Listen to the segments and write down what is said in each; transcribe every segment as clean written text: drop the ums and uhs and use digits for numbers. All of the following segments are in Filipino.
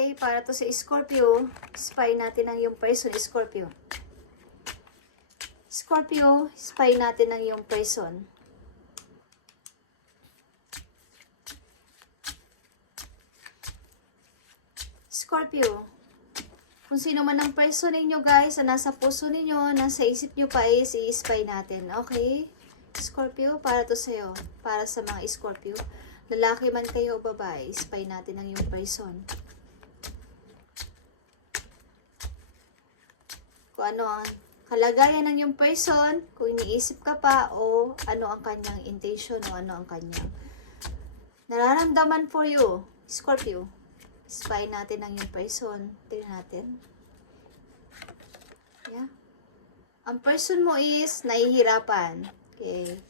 Okay, para to sa Scorpio, spy natin ang yung person, Scorpio. Scorpio, spy natin ang yung person. Scorpio, kung sino man ang person ninyo guys, na nasa puso ninyo, nasa isip nyo pa is i-spy natin. Okay? Scorpio, para to sa'yo. Para sa mga Scorpio. Lalaki man kayo o babae, spy natin ang yung person. Kung ano ang kalagayan ng yung person, kung iniisip ka pa o ano ang kanyang intention o ano ang kanyang nararamdaman for you. Scorpio, spy natin ang yung person. Tingnan natin. Yeah. Ang person mo is nahihirapan. Okay.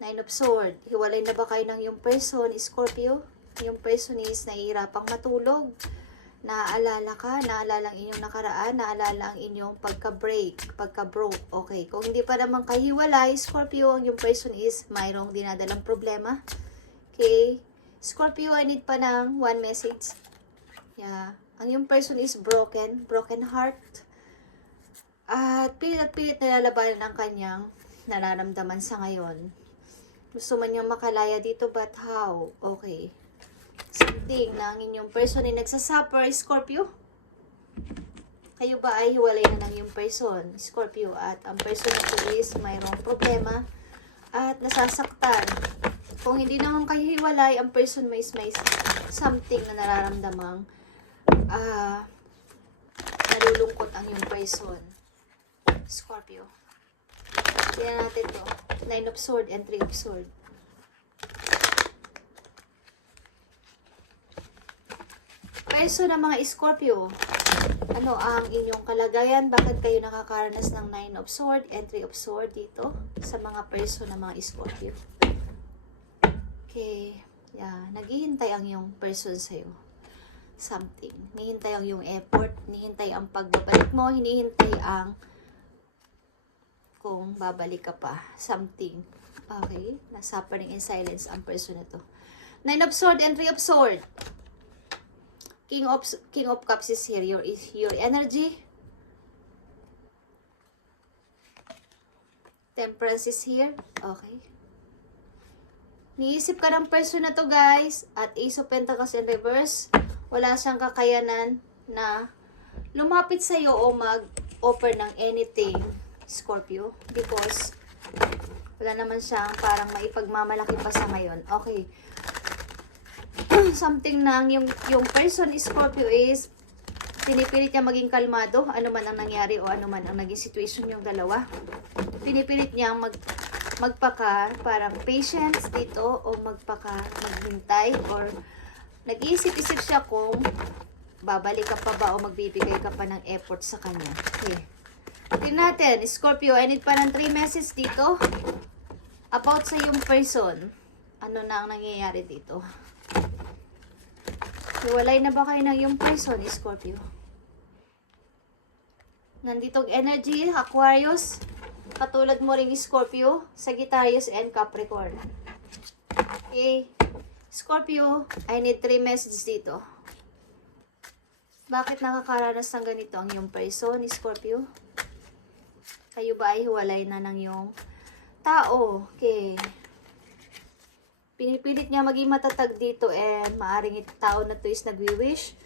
Nine of Swords. Hiwalay na ba kayo ng yung person, Scorpio? Yung person is nahihirapang matulog. Naaalala ka, naalala ang inyong nakaraan, naalala ang inyong pagka-break, pagka-broke. Okay. Kung hindi pa naman kahiwalay, Scorpio, ang yung person is mayroong dinadalang problema. Okay. Scorpio, I need pa ng one message. Yeah. Ang yung person is broken heart. At pilit na lalabanan ang kanyang nararamdaman sa ngayon. Gusto man niyang makalaya dito, but how? Okay. Something na ang inyong person ay nagsasuffer, Scorpio. Kayo ba ay hiwalay na ng yung person, Scorpio? At ang person na is mayroong problema at nasasaktan. Kung hindi naman kayo hiwalay, ang person mo is may something na nararamdamang nalulungkot ang yung person, Scorpio. Tingnan natin to. Nine of Swords and Three of Swords. Person ng mga Scorpio, ano ang inyong kalagayan? Bakit kayo nakakaranas ng Nine of Swords and Three of Swords dito sa mga person ng mga Scorpio? Okay. Yeah. Naghihintay ang yung person sa'yo. Something. Hinihintay ang yung effort. Hinihintay ang pagbabalik mo. Hinihintay ang kung babalik ka pa. Something. Okay. Suffering in silence ang person na to. Nine of Swords and Three of Swords. King of Cups is here. Your energy. Temperance is here. Okay. Niisip ka ng person na to guys. At Ace of Pentacles in reverse. Wala siyang kakayanan na lumapit sa'yo o mag-offer ng anything, Scorpio. Because wala naman siyang parang maipagmamalaki pa sa ngayon. Okay. Something nang yung person, Scorpio, is pinipilit niya maging kalmado, ano man ang nangyari o ano man ang naging situation yung dalawa. Pinipilit niya magpaka parang patience dito o maghintay or nag-iisip-isip siya kung babalik ka pa ba o magbibigay ka pa ng effort sa kanya. Okay. Tingnan natin, Scorpio, I need pa ng 3 messages dito about sa yung person. Ano na ang nangyayari dito? Hiwalay na ba kayo ng yung person, Scorpio? Nanditong energy, Aquarius, katulad mo ring Scorpio, Sagittarius, and Capricorn. Okay. Scorpio, I need 3 messages dito. Bakit nakakaranas ng ganito ang yung person, Scorpio? Kayo ba ay hiwalay na ng yung tao? Okay. Pinipilit niya maging matatag dito and maaring itong tao na to is nagwi-wish.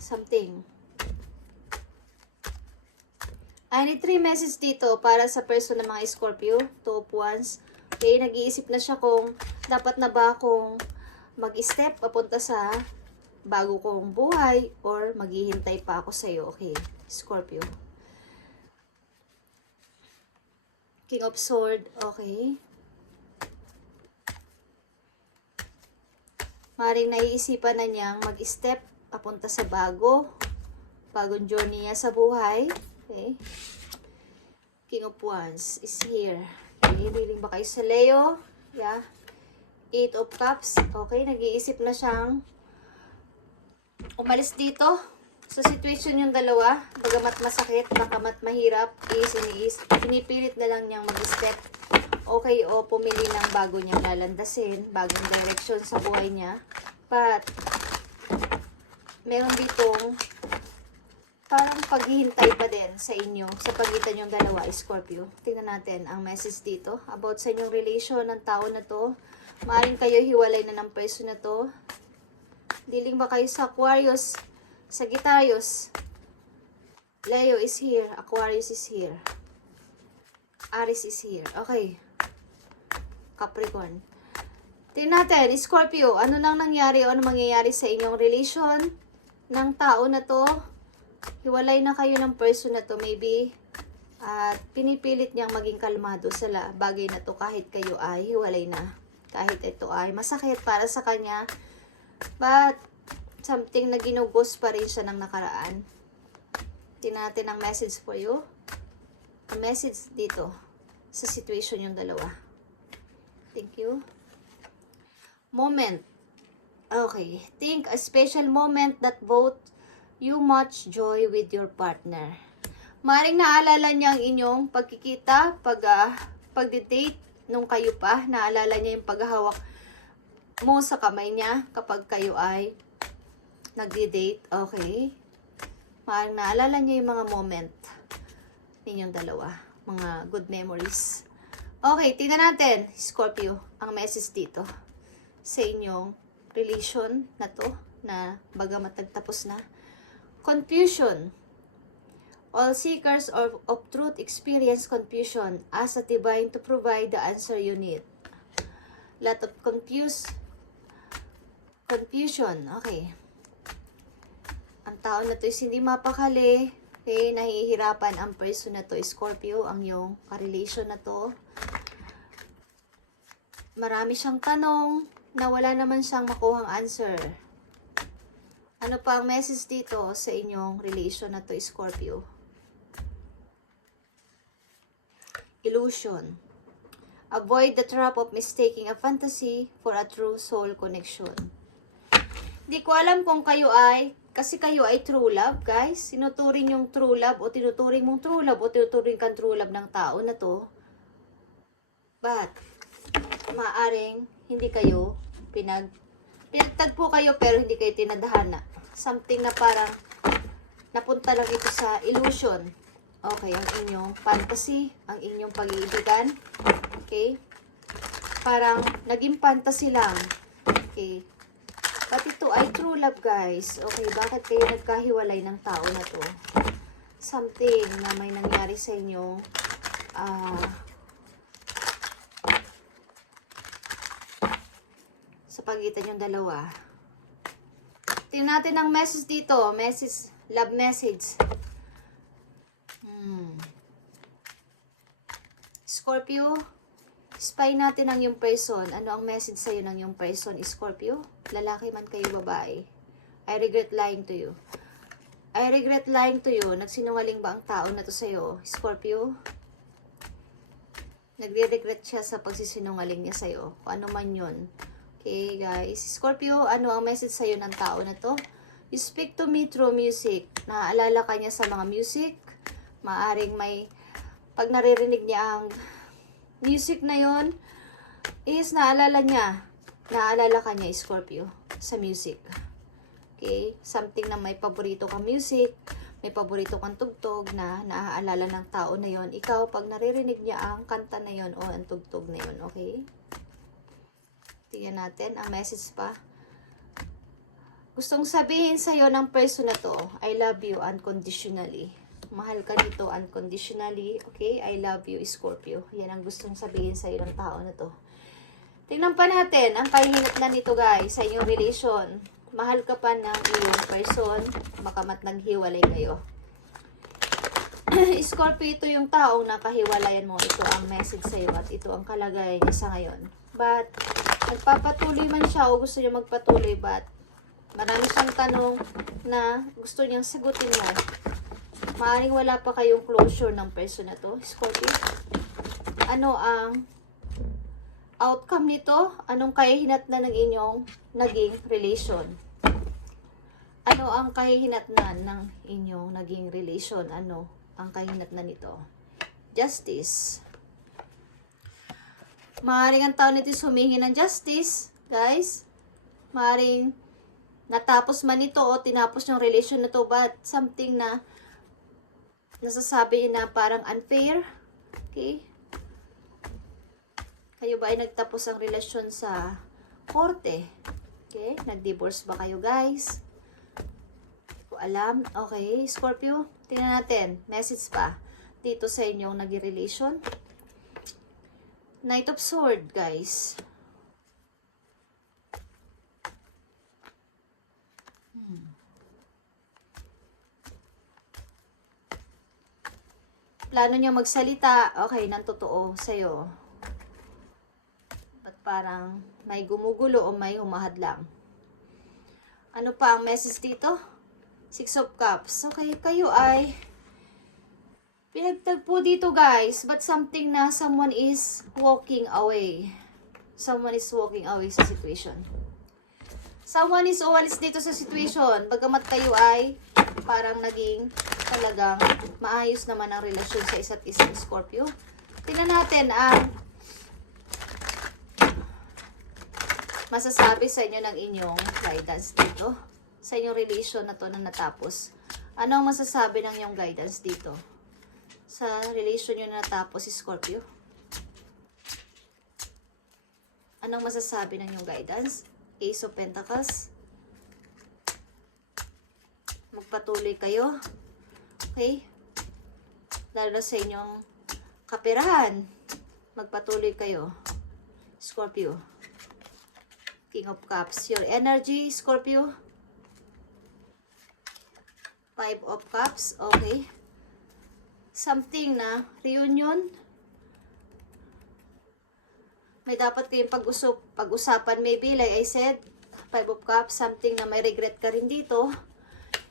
Something. I need 3 messages dito para sa person ng mga Scorpio. 2 of Wands. Okay, nag-iisip na siya kung dapat na ba akong mag-step papunta sa bago kong buhay or maghihintay pa ako sa'yo. Okay, Scorpio. King of Swords. Okay. Maring naiisipan na niyang mag-step papunta sa bagong journey niya sa buhay. Okay. King of Wands is here. Okay, willing ba kayo sa Leo? Yeah. 8 of Cups. Okay, nag-iisip na siyang umalis dito sa situation yung dalawa. Bagamat masakit, bagamat mahirap, pinipilit na lang niyang mag-step. Okay, o pumili ng bago niyang lalandasin, bagong direction sa buhay niya. But meron ditong parang paghihintay pa din sa inyo, sa pagitan yung dalawa, Scorpio. Tingnan natin ang message dito about sa inyong relation ng tao na to. Maaaring kayo hiwalay na ng person na to. Dealing ba kayo sa Aquarius, Sagittarius? Leo is here, Aquarius is here, Aries is here. Okay. Capricorn. Tingnan natin, Scorpio, ano nang nangyari o ano mangyayari sa inyong relation ng tao na to? Hiwalay na kayo ng person na to, maybe. At pinipilit niyang maging kalmado sa bagay na to kahit kayo ay hiwalay na. Kahit ito ay masakit para sa kanya. But, something na ginugos pa rin siya ng nakaraan. Tingnan natin ang message for you. Ang message dito sa situation yung dalawa. Thank you. Moment. Okay. Think a special moment that brought you much joy with your partner. Maring naalala niya ang inyong pagkikita, pag-date nung kayo pa. Naalala niya yung paghahawak mo sa kamay niya kapag kayo ay nagdi-date. Okay. Maring naalala niya yung mga moment ninyong dalawa. Mga good memories. Okay, tingnan natin, Scorpio, ang message dito sa inyong relation na to, na bagamat nagtapos na. Confusion. All seekers of truth experience confusion as a divine to provide the answer you need. Lot of confusion. Okay. Ang tao na to is hindi mapakali. Okay, nahihirapan ang person na to, Scorpio, ang yung ka-relation na to. Marami siyang tanong na wala naman siyang makuhang answer. Ano pa ang message dito sa inyong relation na to, Scorpio? Illusion. Avoid the trap of mistaking a fantasy for a true soul connection. Di ko alam kung kayo ay, kasi kayo ay true love, guys. Sinuturing yung true love o tinuturing mong true love o tinuturing kang true love ng tao na to. But, maaring hindi kayo pinagtagpo kayo pero hindi kayo tinadhana. Something na parang napunta lang ito sa illusion. Okay, ang inyong fantasy, ang inyong pag-iibigan. Okay? Parang naging fantasy lang. Okay? But ito ay true love, guys. Okay, bakit kayo nagkahiwalay ng tao na to? Something na may nangyari sa inyo. Sa pagitan yung dalawa. Tingnan natin ang message dito. Message, love message. Scorpio, spy natin ang yung person. Ano ang message sa'yo ng yung person, Scorpio? Lalaki man kayo, babae. I regret lying to you. I regret lying to you. Nagsinungaling ba ang tao na to sa'yo, Scorpio? Nagre-regret siya sa pagsisinungaling niya sa'yo. Kung ano man yun. Okay, guys. Scorpio, ano ang message sa'yo ng tao na to? You speak to me through music. Naaalala ka niya sa mga music. Maaring may, pag naririnig niya ang music na yon, is naalala ka niya, Scorpio, sa music. Okay? Something na may paborito kang music, may paborito kang tugtog na naaalala ng tao na yon. Ikaw, pag naririnig niya ang kanta na yon o ang tugtog na yon, okay? Tingnan natin ang message pa. Gustong sabihin sa'yo ng person na to, I love you unconditionally. Mahal ka dito unconditionally. Okay? I love you, Scorpio. Yan ang gustong sabihin sa'yo ng tao na to. Tingnan pa natin ang kahinatnan nito, guys, sa inyong relation. Mahal ka pa ng iyong person, makamat naghiwalay kayo. Scorpio, ito yung taong nakahiwalayan mo. Ito ang message sa'yo at ito ang kalagayan niya sa ngayon. But, nagpapatuloy man siya o gusto niya magpatuloy, but marami siyang tanong na gusto niyang sagutin mo. Maaaring wala pa kayong closure ng person na to, Scorpio. Ano ang outcome nito? Anong kahihinatnan ng inyong naging relation? Ano ang kahihinatnan ng inyong naging relation? Ano ang kahihinatnan nito? Justice. Maaaring ang tao nito humingi ng justice, guys. Maaaring natapos man ito o tinapos yung relation na to, but something na nasasabi na parang unfair. Okay? Kayo ba ay nagtapos ang relasyon sa korte? Okay? Nag-divorce ba kayo, guys? Hindi ko alam. Okay, Scorpio. Tingnan natin. Message pa dito sa inyong nag-relation. Knight of Sword, guys. Plano niya magsalita, okay, ng totoo sa'yo. But parang may gumugulo o may humahadlang. Ano pa ang message dito? Six of Cups. Okay, kayo ay pinagtagpo dito, guys. But something na someone is walking away. Someone is walking away sa situation. Someone is uwalis dito sa situation. Bagamat kayo ay parang naging talagang maayos naman ang relasyon sa isa't isang Scorpio. Tingnan natin ang masasabi sa inyo ng inyong guidance dito. Sa inyong relation na to na natapos. Ano ang masasabi ng inyong guidance dito? Sa relation nyo na natapos si Scorpio? Anong masasabi ng inyong guidance? Ace of Pentacles. Magpatuloy kayo. Okay? Lalo sa inyong kaperahan. Magpatuloy kayo. Scorpio. King of Cups. Your energy, Scorpio. Five of Cups. Okay. Something na reunion. May dapat kayong pag-usapan. Maybe, like I said, Five of Cups. Something na may regret ka rin dito.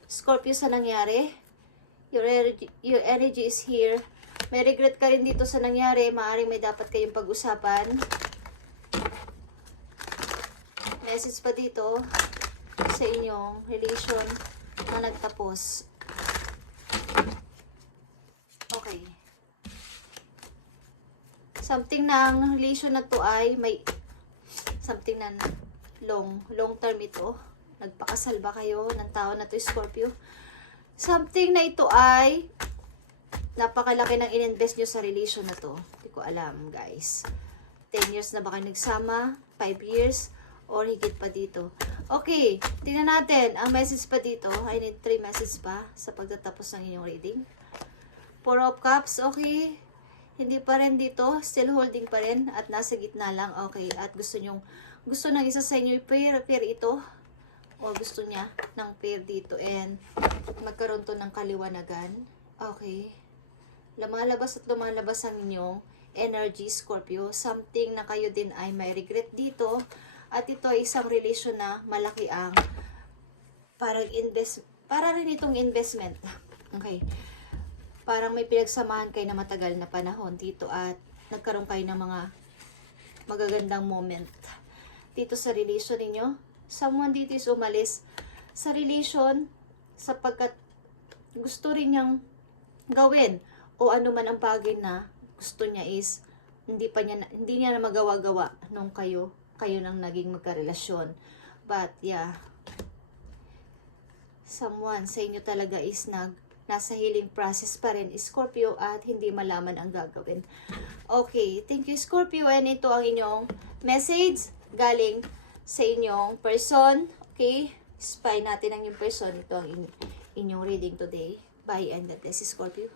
Scorpio, sa nangyari. Your energy is here. May regret ka rin dito sa nangyari. Maaaring may dapat kayong pag-usapan. Message pa dito sa inyong relation na nagtapos. Okay. Something na ang relation na to ay may something na long term ito. Nagpakasal ba kayo ng tao na to, Scorpio? Something na ito ay napakalaki ng in-invest nyo sa relation na to. Hindi ko alam, guys. 10 years na ba kayo nagsama? 5 years? Or higit pa dito? Okay, tingnan natin. Ang message pa dito. I need 3 messages pa sa pagtatapos ng inyong reading. Four of Cups. Okay. Hindi pa rin dito. Still holding pa rin. At nasa gitna lang. Okay. At gusto ng isa sa inyo pair ito. O gusto niya ng pair dito. And magkaroon to ng kaliwanagan. Okay. Lumalabas at lumalabas ang inyong energy, Scorpio. Something na kayo din ay may regret dito. At ito ay isang relation na malaki ang para rin itong investment. Okay. Parang may pinagsamahan kayo na matagal na panahon dito at nagkaroon kayo ng mga magagandang moment dito sa relation ninyo. Someone dito is umalis sa relation sapagkat gusto rin niyang gawin o ano man ang bagay na gusto niya is hindi niya na magawa-gawa nung kayo nang naging magkarelasyon. But yeah, someone sa inyo talaga is nasa healing process pa rin, Scorpio, at hindi malaman ang gagawin. Okay, thank you, Scorpio, and ito ang inyong message galing sa inyong person. Okay, spy natin ang inyong person. Ito ang inyong reading today. Bye and God bless, Scorpio.